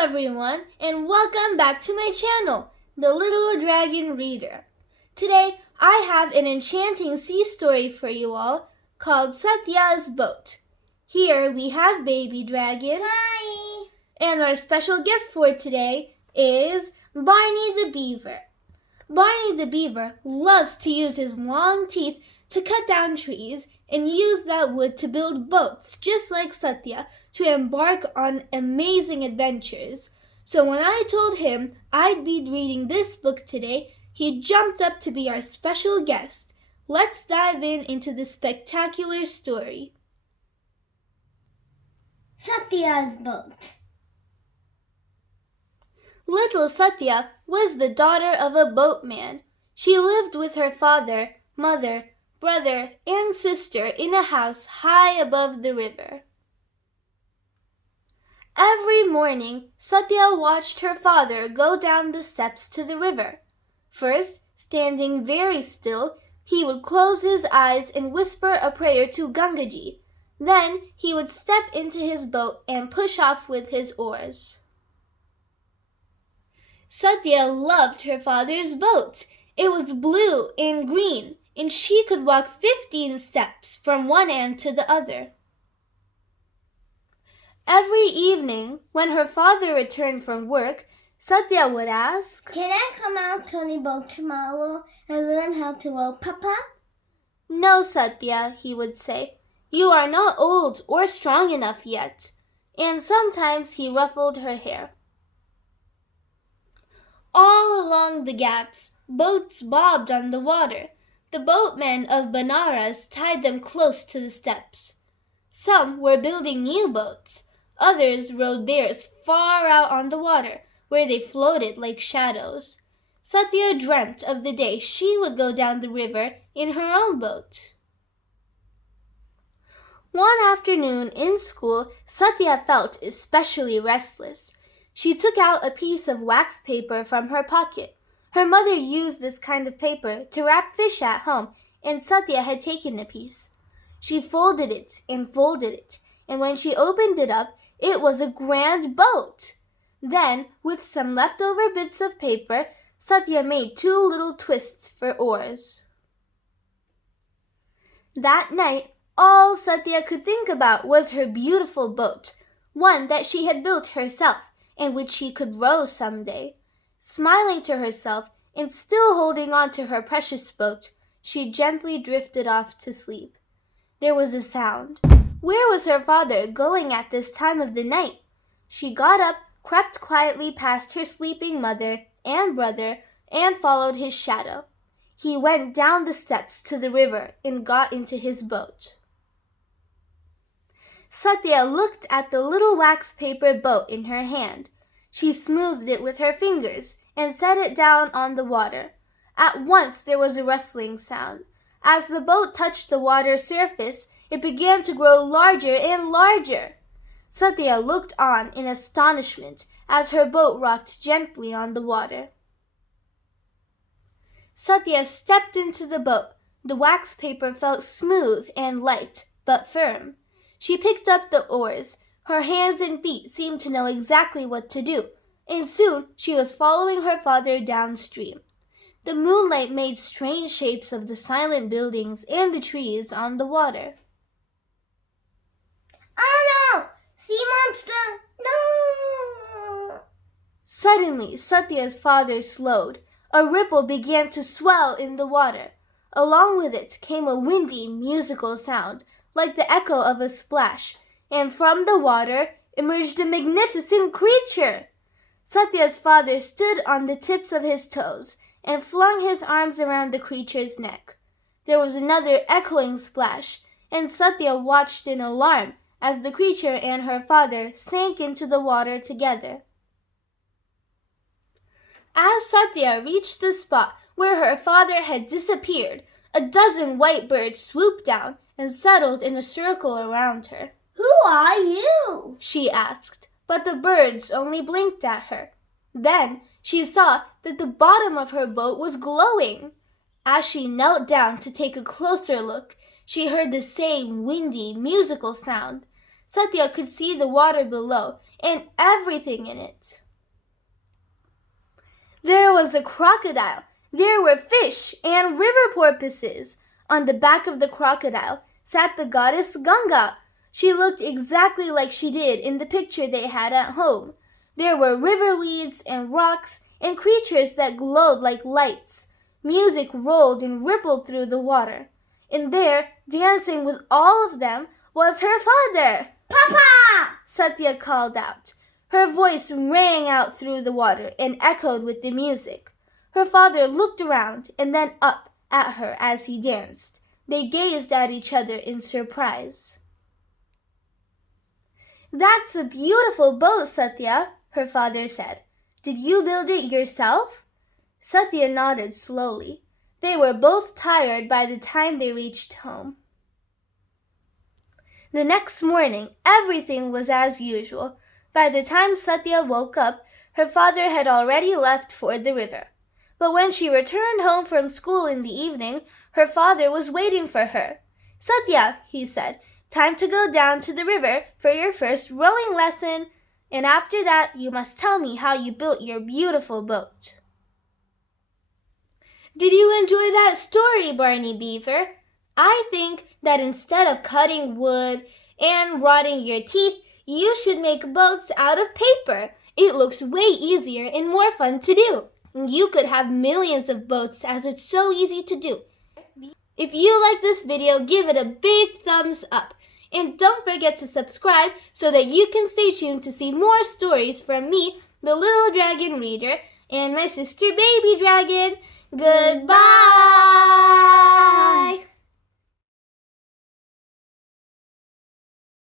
everyone, and welcome back to my channel, the Little Dragon Reader. Today, I have an enchanting sea story for you all called Satya's Boat. Here we have Baby Dragon. Hi! And our special guest for today is Barney the Beaver. Barney the Beaver loves to use his long teeth to cut down trees and use that wood to build boats, just like Satya, to embark on amazing adventures. So when I told him I'd be reading this book today, he jumped up to be our special guest. Let's dive into the spectacular story. Satya's Boat. Little Satya was the daughter of a boatman. She lived with her father, mother, brother, and sister in a house high above the river. Every morning, Satya watched her father go down the steps to the river. First, standing very still, he would close his eyes and whisper a prayer to Gangaji. Then he would step into his boat and push off with his oars. Satya loved her father's boat. It was blue and green, and she could walk 15 steps from one end to the other. Every evening, when her father returned from work, Satya would ask, "Can I come out on the boat tomorrow and learn how to row, Papa?" "No, Satya," he would say. "You are not old or strong enough yet." And sometimes he ruffled her hair. All along the ghats, boats bobbed on the water. The boatmen of Banaras tied them close to the steps. Some were building new boats. Others rowed theirs far out on the water, where they floated like shadows. Satya dreamt of the day she would go down the river in her own boat. One afternoon in school, Satya felt especially restless. She took out a piece of wax paper from her pocket. Her mother used this kind of paper to wrap fish at home, and Satya had taken a piece. She folded it, and when she opened it up, it was a grand boat. Then, with some leftover bits of paper, Satya made 2 little twists for oars. That night, all Satya could think about was her beautiful boat, one that she had built herself, and which she could row someday. Smiling to herself and still holding on to her precious boat, she gently drifted off to sleep. There was a sound. Where was her father going at this time of the night? She got up, crept quietly past her sleeping mother and brother, and followed his shadow. He went down the steps to the river and got into his boat. Satya looked at the little wax paper boat in her hand. She smoothed it with her fingers and set it down on the water. At once there was a rustling sound. As the boat touched the water surface, it began to grow larger and larger. Satya looked on in astonishment as her boat rocked gently on the water. Satya stepped into the boat. The wax paper felt smooth and light, but firm. She picked up the oars. Her hands and feet seemed to know exactly what to do, and soon she was following her father downstream. The moonlight made strange shapes of the silent buildings and the trees on the water. "Oh no! Sea monster! No!" Suddenly, Satya's father slowed. A ripple began to swell in the water. Along with it came a windy, musical sound, like the echo of a splash, and from the water emerged a magnificent creature. Satya's father stood on the tips of his toes and flung his arms around the creature's neck. There was another echoing splash, and Satya watched in alarm as the creature and her father sank into the water together. As Satya reached the spot where her father had disappeared, a dozen white birds swooped down and settled in a circle around her. "Who are you?" she asked, but the birds only blinked at her. Then she saw that the bottom of her boat was glowing. As she knelt down to take a closer look, she heard the same windy, musical sound. Satya could see the water below and everything in it. There was a crocodile. There were fish and river porpoises. On the back of the crocodile sat the goddess Ganga. She looked exactly like she did in the picture they had at home. There were river weeds and rocks and creatures that glowed like lights. Music rolled and rippled through the water. And there, dancing with all of them, was her father. Papa! Satya called out. Her voice rang out through the water and echoed with the music. Her father looked around and then up at her as he danced. They gazed at each other in surprise. "That's a beautiful boat, Satya," her father said. "Did you build it yourself?" Satya nodded slowly. They were both tired by the time they reached home. The next morning, everything was as usual. By the time Satya woke up, her father had already left for the river. But when she returned home from school in the evening, her father was waiting for her. "Satya," he said, "time to go down to the river for your first rowing lesson. And after that, you must tell me how you built your beautiful boat." Did you enjoy that story, Barney Beaver? I think that instead of cutting wood and rotting your teeth, you should make boats out of paper. It looks way easier and more fun to do. You could have millions of boats as it's so easy to do. If you like this video, give it a big thumbs up. And don't forget to subscribe so that you can stay tuned to see more stories from me, the Little Dragon Reader, and my sister Baby Dragon. Goodbye!